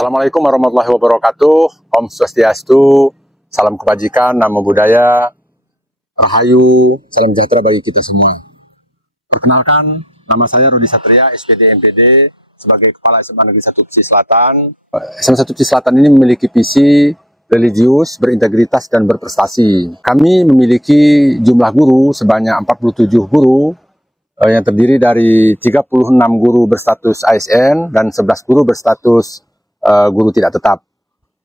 Assalamualaikum warahmatullahi wabarakatuh. Om Swastiastu, salam kebajikan, namo buddhaya, rahayu, salam sejahtera bagi kita semua. Perkenalkan, nama saya Rudi Satria, SPD MPD, sebagai Kepala SMA Negeri 1 Pesisir Selatan. SMA 1 Pesisir Selatan ini memiliki visi religius, berintegritas, dan berprestasi. Kami memiliki jumlah guru sebanyak 47 guru, yang terdiri dari 36 guru berstatus ASN dan 11 guru berstatus guru tidak tetap,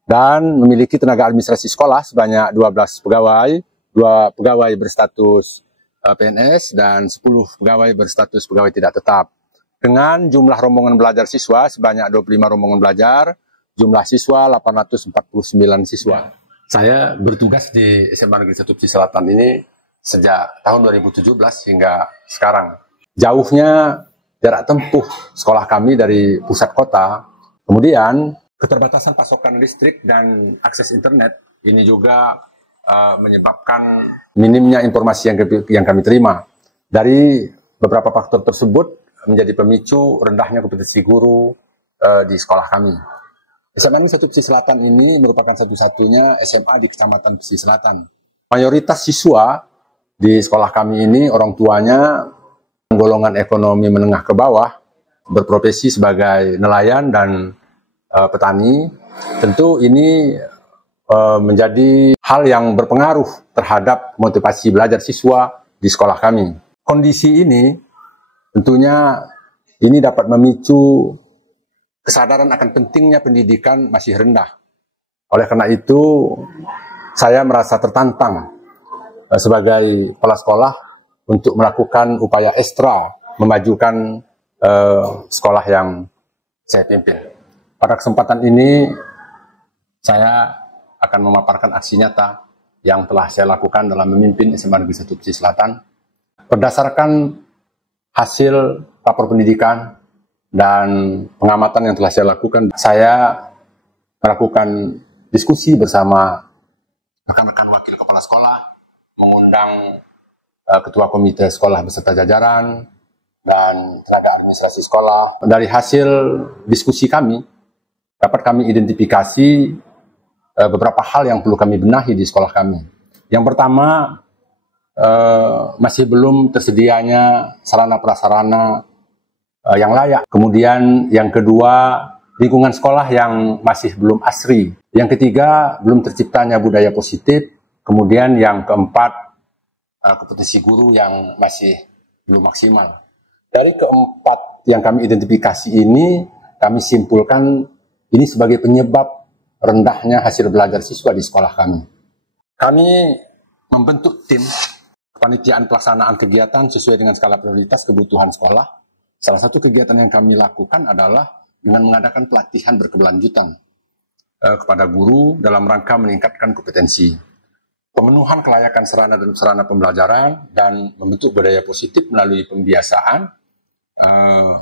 dan memiliki tenaga administrasi sekolah sebanyak 12 pegawai, 2 pegawai berstatus PNS dan 10 pegawai berstatus pegawai tidak tetap, dengan jumlah rombongan belajar siswa sebanyak 25 rombongan belajar, jumlah siswa 849 siswa. Saya bertugas di SMA Negeri 1 Pesisir Selatan ini sejak tahun 2017 hingga sekarang. Jauhnya jarak tempuh sekolah kami dari pusat kota. Kemudian, keterbatasan pasokan listrik dan akses internet ini juga menyebabkan minimnya informasi yang kami terima. Dari beberapa faktor tersebut menjadi pemicu rendahnya kompetensi guru di sekolah kami. SMA Negeri 1 Pesisir Selatan ini merupakan satu-satunya SMA di Kecamatan Pesisir Selatan. Mayoritas siswa di sekolah kami ini orang tuanya golongan ekonomi menengah ke bawah, berprofesi sebagai nelayan dan petani. Tentu ini menjadi hal yang berpengaruh terhadap motivasi belajar siswa di sekolah kami. Kondisi ini tentunya ini dapat memicu kesadaran akan pentingnya pendidikan masih rendah. Oleh karena itu, saya merasa tertantang sebagai kepala sekolah untuk melakukan upaya ekstra memajukan sekolah yang saya pimpin. Pada kesempatan ini, saya akan memaparkan aksi nyata yang telah saya lakukan dalam memimpin SMA Negeri 1 Pesisir Selatan. Berdasarkan hasil rapor pendidikan dan pengamatan yang telah saya lakukan, saya melakukan diskusi bersama rekan-rekan wakil kepala sekolah, mengundang ketua komite sekolah beserta jajaran, dan tenaga administrasi sekolah. Dari hasil diskusi kami, dapat kami identifikasi beberapa hal yang perlu kami benahi di sekolah kami. Yang pertama, masih belum tersedianya sarana-prasarana yang layak. Kemudian yang kedua, lingkungan sekolah yang masih belum asri. Yang ketiga, belum terciptanya budaya positif. Kemudian yang keempat, kompetensi guru yang masih belum maksimal. Dari keempat yang kami identifikasi ini, kami simpulkan ini sebagai penyebab rendahnya hasil belajar siswa di sekolah kami. Kami membentuk tim kepanitiaan pelaksanaan kegiatan sesuai dengan skala prioritas kebutuhan sekolah. Salah satu kegiatan yang kami lakukan adalah dengan mengadakan pelatihan berkeberlanjutan kepada guru dalam rangka meningkatkan kompetensi, pemenuhan kelayakan sarana dan sarana pembelajaran, dan membentuk budaya positif melalui pembiasaan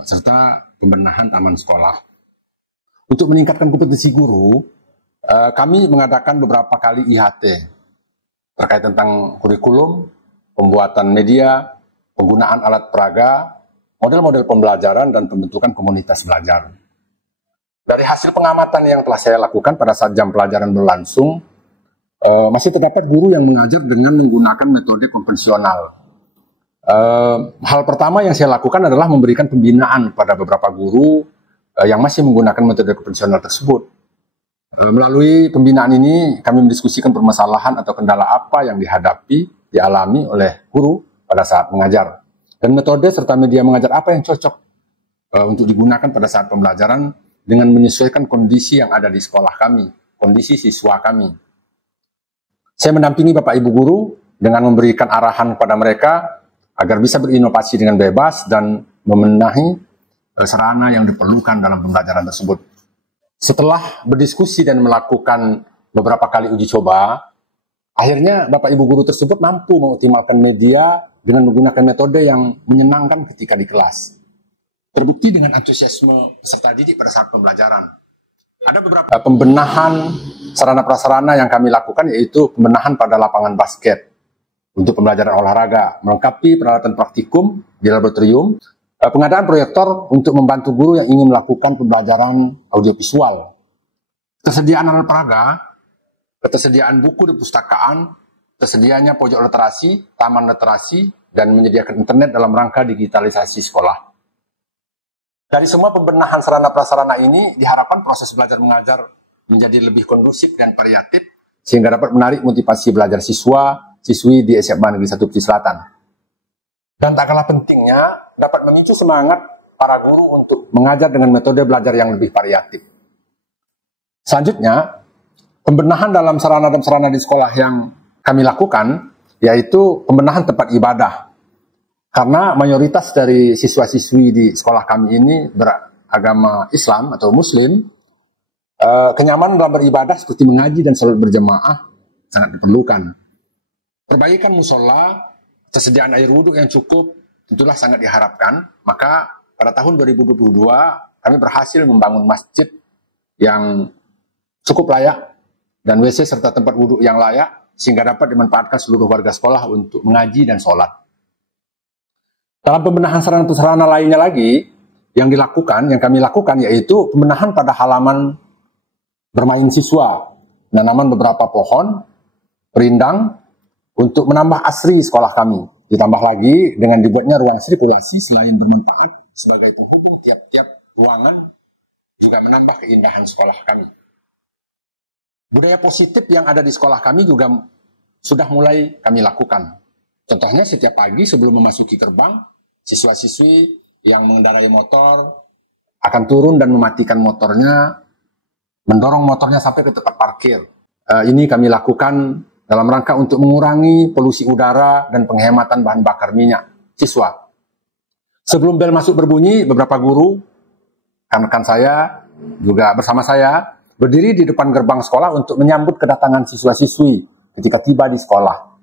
serta pembenahan taman sekolah. Untuk meningkatkan kompetensi guru, kami mengadakan beberapa kali IHT terkait tentang kurikulum, pembuatan media, penggunaan alat peraga, model-model pembelajaran, dan pembentukan komunitas belajar. Dari hasil pengamatan yang telah saya lakukan pada saat jam pelajaran berlangsung, masih terdapat guru yang mengajar dengan menggunakan metode konvensional. Hal pertama yang saya lakukan adalah memberikan pembinaan pada beberapa guru yang masih menggunakan metode konvensional tersebut. Melalui pembinaan ini, kami mendiskusikan permasalahan atau kendala apa yang dialami oleh guru pada saat mengajar, dan metode serta media mengajar apa yang cocok untuk digunakan pada saat pembelajaran dengan menyesuaikan kondisi yang ada di sekolah kami, kondisi siswa kami. Saya mendampingi Bapak Ibu Guru dengan memberikan arahan kepada mereka agar bisa berinovasi dengan bebas dan memenuhi sarana yang diperlukan dalam pembelajaran tersebut. Setelah berdiskusi dan melakukan beberapa kali uji coba, akhirnya Bapak Ibu Guru tersebut mampu mengoptimalkan media dengan menggunakan metode yang menyenangkan ketika di kelas. Terbukti dengan antusiasme peserta didik pada saat pembelajaran. Ada beberapa pembenahan sarana-prasarana yang kami lakukan, yaitu pembenahan pada lapangan basket untuk pembelajaran olahraga, melengkapi peralatan praktikum di laboratorium, pengadaan proyektor untuk membantu guru yang ingin melakukan pembelajaran audiovisual, Ketersediaan alat peraga, ketersediaan buku dan perpustakaan, tersedianya pojok literasi, taman literasi, dan menyediakan internet dalam rangka digitalisasi sekolah. Dari semua pembenahan sarana prasarana ini diharapkan proses belajar mengajar menjadi lebih kondusif dan variatif sehingga dapat menarik motivasi belajar siswa-siswi di SMA Negeri 1 Pesisir Selatan. Dan tak kalah pentingnya dapat memicu semangat para guru untuk mengajar dengan metode belajar yang lebih variatif. Selanjutnya, pembenahan dalam sarana dan sarana di sekolah yang kami lakukan, yaitu pembenahan tempat ibadah. Karena mayoritas dari siswa-siswi di sekolah kami ini beragama Islam atau Muslim, kenyamanan dalam beribadah seperti mengaji dan salat berjamaah sangat diperlukan. Perbaikan musola, tersediaan air wudhu yang cukup, tentulah sangat diharapkan. Maka pada tahun 2022, kami berhasil membangun masjid yang cukup layak dan WC serta tempat wudhu yang layak sehingga dapat dimanfaatkan seluruh warga sekolah untuk mengaji dan sholat. Dalam pembenahan sarana-prasarana lainnya lagi yang kami lakukan yaitu pembenahan pada halaman bermain siswa, penanaman beberapa pohon, rindang untuk menambah asri sekolah kami. Ditambah lagi dengan dibuatnya ruang sirkulasi selain bermanfaat sebagai penghubung tiap-tiap ruangan juga menambah keindahan sekolah kami. Budaya positif yang ada di sekolah kami juga sudah mulai kami lakukan. Contohnya setiap pagi sebelum memasuki gerbang, siswa-siswi yang mengendarai motor akan turun dan mematikan motornya, mendorong motornya sampai ke tempat parkir. Ini kami lakukan dalam rangka untuk mengurangi polusi udara dan penghematan bahan bakar minyak siswa. Sebelum bel masuk berbunyi, beberapa guru, rekan-rekan saya, juga bersama saya, berdiri di depan gerbang sekolah untuk menyambut kedatangan siswa-siswi ketika tiba di sekolah.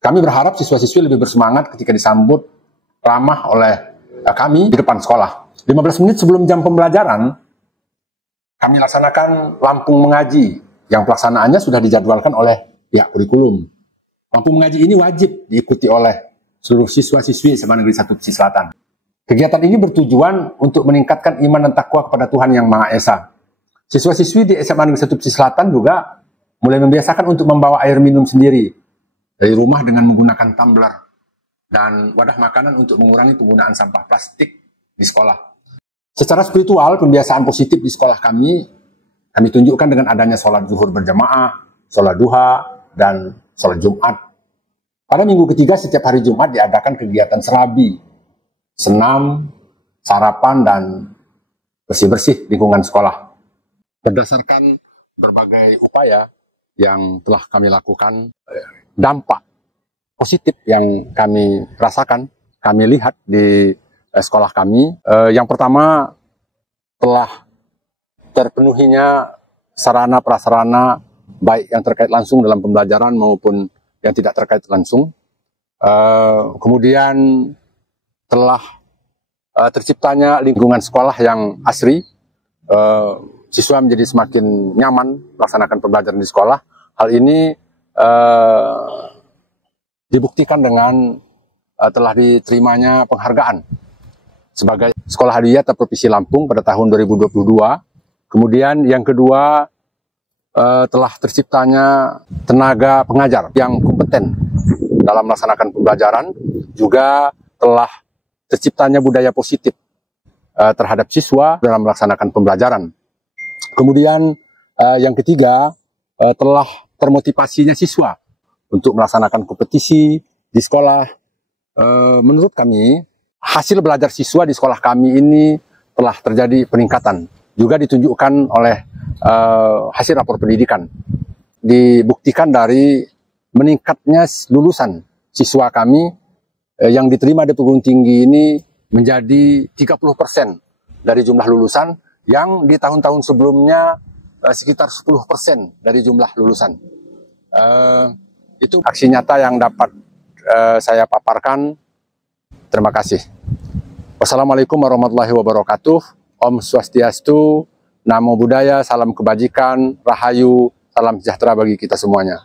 Kami berharap siswa-siswi lebih bersemangat ketika disambut ramah oleh kami di depan sekolah. 15 menit sebelum jam pembelajaran, kami laksanakan lampung mengaji yang pelaksanaannya sudah dijadwalkan oleh pihak kurikulum. Lampung mengaji ini wajib diikuti oleh seluruh siswa-siswi SMA Negeri 1 Pesisir Selatan. Kegiatan ini bertujuan untuk meningkatkan iman dan takwa kepada Tuhan Yang Maha Esa. Siswa-siswi di SMA Negeri 1 Pesisir Selatan juga mulai membiasakan untuk membawa air minum sendiri dari rumah dengan menggunakan tumbler dan wadah makanan untuk mengurangi penggunaan sampah plastik di sekolah. Secara spiritual, pembiasaan positif di sekolah kami tunjukkan dengan adanya sholat zuhur berjamaah, sholat duha, dan sholat Jumat. Pada minggu ketiga setiap hari Jumat diadakan kegiatan serabi, senam, sarapan, dan bersih-bersih lingkungan sekolah. Berdasarkan berbagai upaya yang telah kami lakukan, dampak positif yang kami rasakan, kami lihat di sekolah kami. Yang pertama, telah terpenuhinya sarana prasarana baik yang terkait langsung dalam pembelajaran maupun yang tidak terkait langsung. Kemudian telah terciptanya lingkungan sekolah yang asri, siswa menjadi semakin nyaman melaksanakan pembelajaran di sekolah. Hal ini dibuktikan dengan telah diterimanya penghargaan sebagai Sekolah Hadiah Terprovinsi Lampung pada tahun 2022. Kemudian yang kedua, telah terciptanya tenaga pengajar yang kompeten dalam melaksanakan pembelajaran, juga telah terciptanya budaya positif terhadap siswa dalam melaksanakan pembelajaran. Kemudian yang ketiga, telah termotivasinya siswa untuk melaksanakan kompetisi di sekolah. Menurut kami, hasil belajar siswa di sekolah kami ini telah terjadi peningkatan. Juga ditunjukkan oleh hasil rapor pendidikan. Dibuktikan dari meningkatnya lulusan siswa kami yang diterima di perguruan tinggi ini menjadi 30% dari jumlah lulusan, yang di tahun-tahun sebelumnya sekitar 10% dari jumlah lulusan. Itu aksi nyata yang dapat saya paparkan. Terima kasih. Wassalamualaikum warahmatullahi wabarakatuh. Om Swastiastu, Namo Buddhaya, salam kebajikan, rahayu, salam sejahtera bagi kita semuanya.